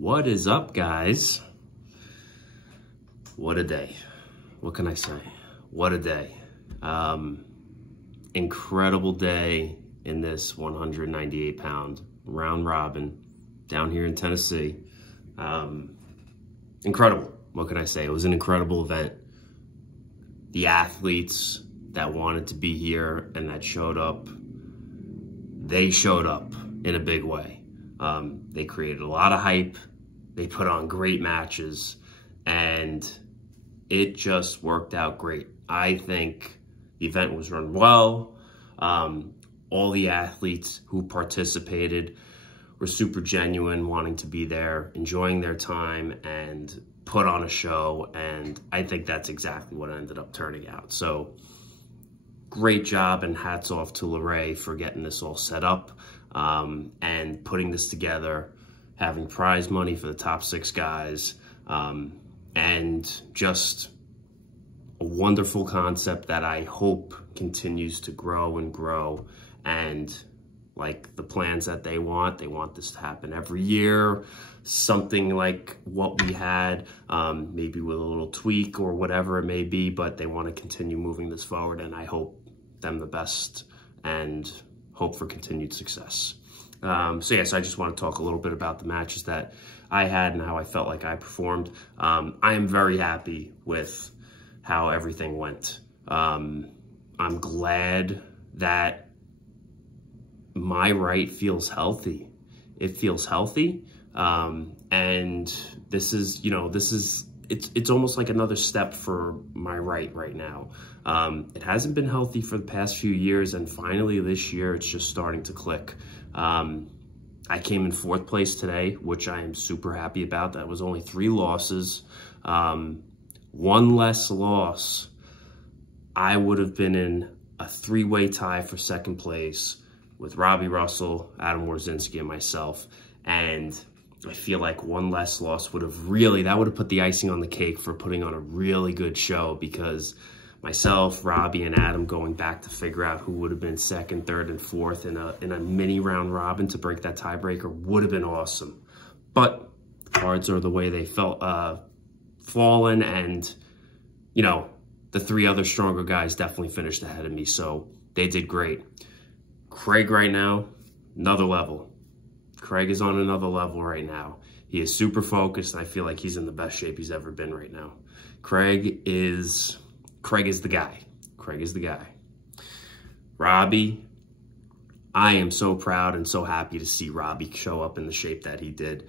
What is up, guys? What a day. What can I say? What a day. Incredible day in this 198-pound round robin down here in Tennessee. Incredible. What can I say? It was an incredible event. The athletes that wanted to be here and that showed up, they showed up in a big way. They created a lot of hype. They put on great matches, and it just worked out great. I think the event was run well. All the athletes who participated were super genuine, wanting to be there, enjoying their time, and put on a show. And I think that's exactly what ended up turning out. So great job, and hats off to Lorraine for getting this all set up and putting this together, having prize money for the top 6 guys, and just a wonderful concept that I hope continues to grow and grow. And like the plans that they want this to happen every year, something like what we had, maybe with a little tweak or whatever it may be, but they want to continue moving this forward, and I hope them the best and hope for continued success. So I just want to talk a little bit about the matches that I had and how I felt like I performed. I am very happy with how everything went. I'm glad that my right feels healthy. It feels healthy. And this is, it's almost like another step for my right now. It hasn't been healthy for the past few years, and finally this year it's just starting to click. I came in 4th place today, which I am super happy about. That was only 3 losses. One less loss, I would have been in a 3-way tie for 2nd place with Robbie Russell, Adam Warzinski, and myself. And I feel like one less loss would have put the icing on the cake for putting on a really good show, because myself, Robbie, and Adam going back to figure out who would have been 2nd, 3rd, and 4th in a mini round robin to break that tiebreaker would have been awesome. But cards are the way they felt fallen, and the 3 other stronger guys definitely finished ahead of me, so they did great. Craig right now, another level. Craig is on another level right now. He is super focused, and I feel like he's in the best shape he's ever been right now. Craig is the guy. Craig is the guy. Robbie, I am so proud and so happy to see Robbie show up in the shape that he did.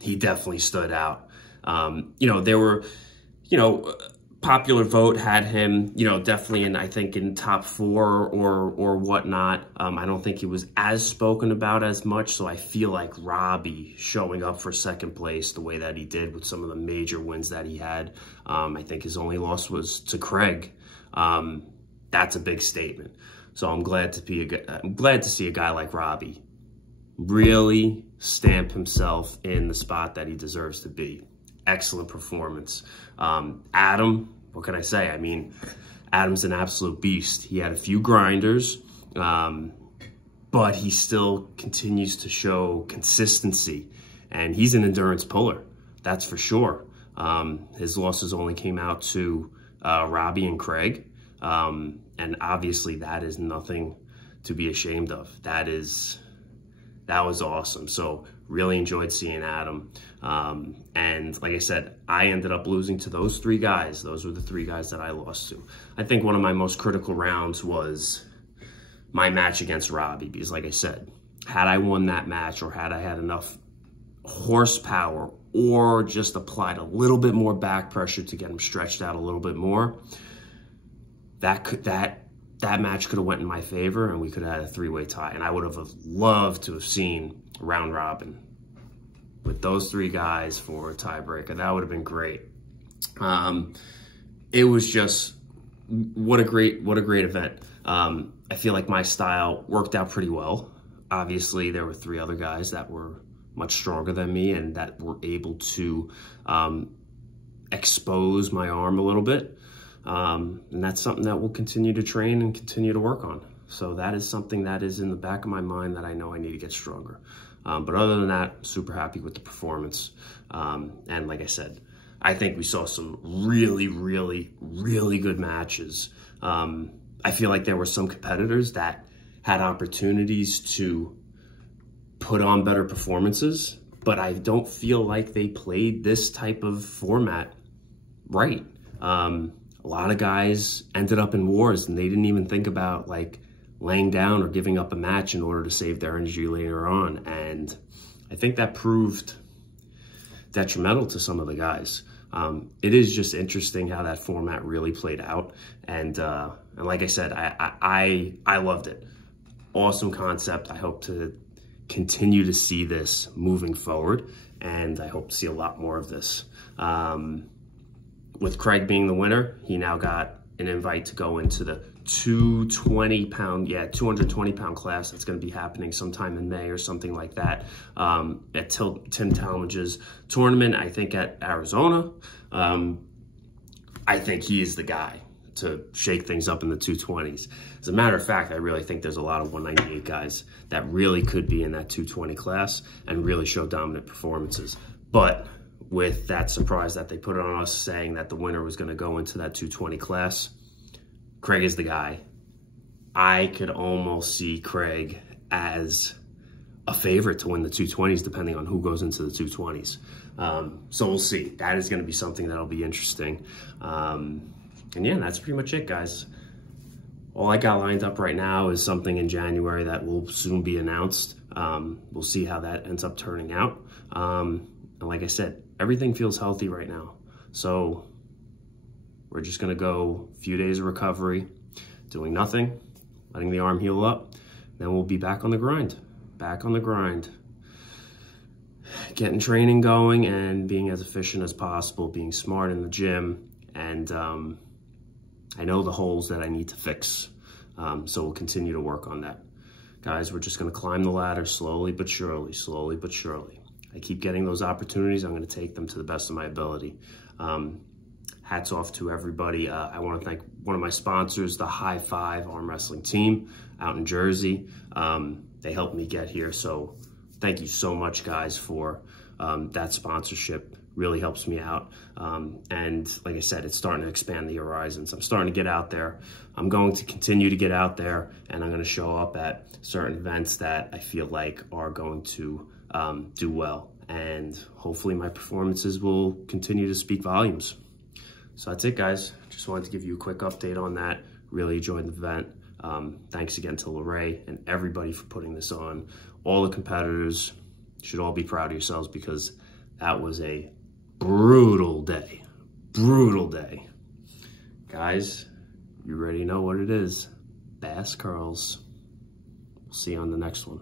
He definitely stood out. There were, popular vote had him, definitely in top 4 or whatnot. I don't think he was as spoken about as much, so I feel like Robbie showing up for 2nd place the way that he did with some of the major wins that he had. I think his only loss was to Craig. That's a big statement. So I'm glad to see a guy like Robbie really stamp himself in the spot that he deserves to be. Excellent performance. Adam, what can I say? I mean, Adam's an absolute beast. He had a few grinders, but he still continues to show consistency, and he's an endurance puller, that's for sure. His losses only came out to Robbie and Craig, and obviously that is nothing to be ashamed of. That was awesome. So really enjoyed seeing Adam. And like I said, I ended up losing to those 3 guys. Those were the 3 guys that I lost to. I think one of my most critical rounds was my match against Robbie, because like I said, had I won that match, or had I had enough horsepower, or just applied a little bit more back pressure to get him stretched out a little bit more, that match could have went in my favor, and we could have had a 3-way tie. And I would have loved to have seen a round robin with those 3 guys for a tiebreaker. That would have been great. It was just, what a great event. I feel like my style worked out pretty well. Obviously, there were 3 other guys that were much stronger than me and that were able to expose my arm a little bit. And that's something that we'll continue to train and continue to work on. So that is something that is in the back of my mind that I know I need to get stronger. But other than that, super happy with the performance. And like I said, I think we saw some really, really, really good matches. I feel like there were some competitors that had opportunities to put on better performances, but I don't feel like they played this type of format right. A lot of guys ended up in wars and they didn't even think about like laying down or giving up a match in order to save their energy later on. And I think that proved detrimental to some of the guys. It is just interesting how that format really played out. And like I said, I loved it. Awesome concept. I hope to continue to see this moving forward, and I hope to see a lot more of this. With Craig being the winner, he now got an invite to go into the 220 pound class that's going to be happening sometime in May or something like that, at Tim Talmadge's tournament, I think at Arizona. I think he is the guy to shake things up in the 220s. As a matter of fact, I really think there's a lot of 198 guys that really could be in that 220 class and really show dominant performances. But with that surprise that they put on us saying that the winner was going to go into that 220 class, Craig is the guy. I could almost see Craig as a favorite to win the 220s, depending on who goes into the 220s. So we'll see. That is going to be something that'll be interesting. And yeah, that's pretty much it, guys. All I got lined up right now is something in January that will soon be announced. We'll see how that ends up turning out. And like I said, everything feels healthy right now. So we're just gonna go a few days of recovery, doing nothing, letting the arm heal up. Then we'll be back on the grind, getting training going and being as efficient as possible, being smart in the gym. And I know the holes that I need to fix. So we'll continue to work on that. Guys, we're just gonna climb the ladder slowly but surely, slowly but surely. I keep getting those opportunities. I'm gonna take them to the best of my ability. Hats off to everybody. I wanna thank one of my sponsors, the High Five Arm Wrestling Team out in Jersey. They helped me get here, so thank you so much, guys, for that sponsorship. Really helps me out. And like I said, it's starting to expand the horizons. I'm starting to get out there. I'm going to continue to get out there, and I'm gonna show up at certain events that I feel like are going to do well. And hopefully my performances will continue to speak volumes. So that's it, guys. Just wanted to give you a quick update on that. Really enjoyed the event. Thanks again to Lorray and everybody for putting this on. All the competitors should all be proud of yourselves, because that was a brutal day. Brutal day. Guys, you already know what it is. Bass curls. We'll see you on the next one.